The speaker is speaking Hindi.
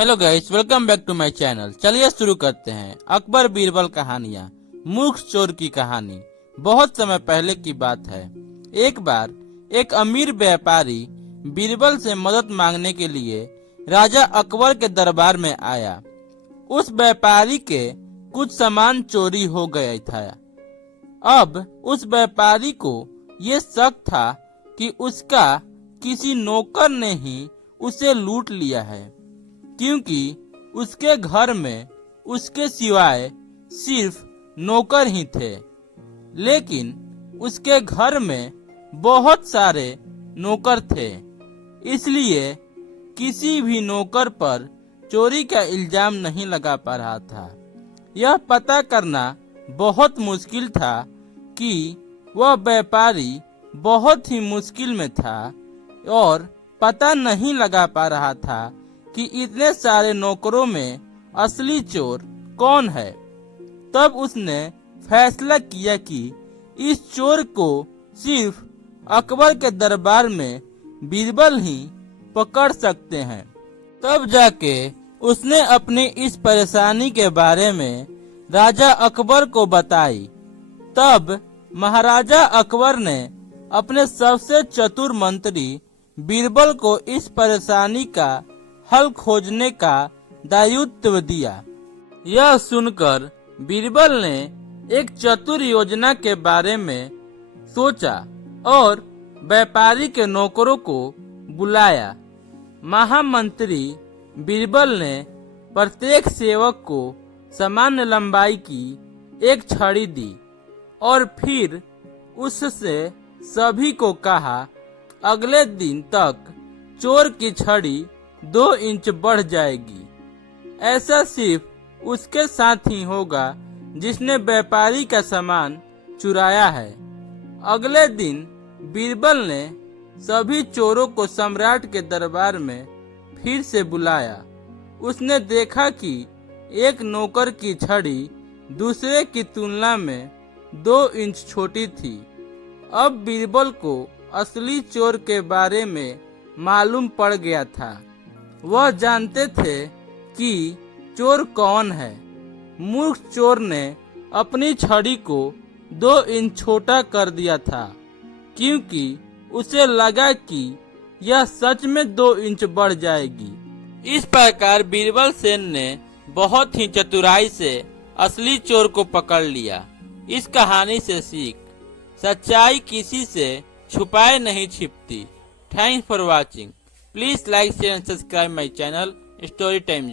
Hello guys, welcome back to my channel. चलिए शुरू करते हैं अकबर बीरबल कहानियाँ। मूर्ख चोर की कहानी। बहुत समय पहले की बात है। एक बार एक अमीर व्यापारी बीरबल से मदद मांगने के लिए राजा अकबर के दरबार में आया। उस व्यापारी के कुछ सामान चोरी हो गया था। अब उस व्यापारी को ये शक था कि उसका किसी नौकर ने ही उसे लूट लिया है, क्योंकि उसके घर में उसके सिवाय सिर्फ नौकर ही थे। लेकिन उसके घर में बहुत सारे नौकर थे, इसलिए किसी भी नौकर पर चोरी का इल्जाम नहीं लगा पा रहा था। यह पता करना बहुत मुश्किल था कि वह व्यापारी बहुत ही मुश्किल में था और पता नहीं लगा पा रहा था कि इतने सारे नौकरों में असली चोर कौन है। तब उसने फैसला किया कि इस चोर को सिर्फ अकबर के दरबार में बीरबल ही पकड़ सकते हैं। तब जाके उसने अपनी इस परेशानी के बारे में राजा अकबर को बताई। तब महाराजा अकबर ने अपने सबसे चतुर मंत्री बीरबल को इस परेशानी का हल खोजने का दायित्व दिया। यह सुनकर बीरबल ने एक चतुर योजना के बारे में सोचा और व्यापारी के नौकरों को बुलाया। महामंत्री बीरबल ने प्रत्येक सेवक को समान लंबाई की एक छड़ी दी और फिर उससे सभी को कहा, अगले दिन तक चोर की छड़ी 2 इंच बढ़ जाएगी। ऐसा सिर्फ उसके साथ ही होगा जिसने व्यापारी का सामान चुराया है। अगले दिन बीरबल ने सभी चोरों को सम्राट के दरबार में फिर से बुलाया। उसने देखा कि एक नौकर की छड़ी दूसरे की तुलना में 2 इंच छोटी थी। अब बीरबल को असली चोर के बारे में मालूम पड़ गया था। वह जानते थे कि चोर कौन है। मूर्ख चोर ने अपनी छड़ी को 2 इंच छोटा कर दिया था, क्योंकि उसे लगा कि यह सच में 2 इंच बढ़ जाएगी। इस प्रकार बीरबल सेन ने बहुत ही चतुराई से असली चोर को पकड़ लिया। इस कहानी से सीख, सच्चाई किसी से छुपाए नहीं छिपती। Thanks for watching. Please like share and subscribe my channel story time.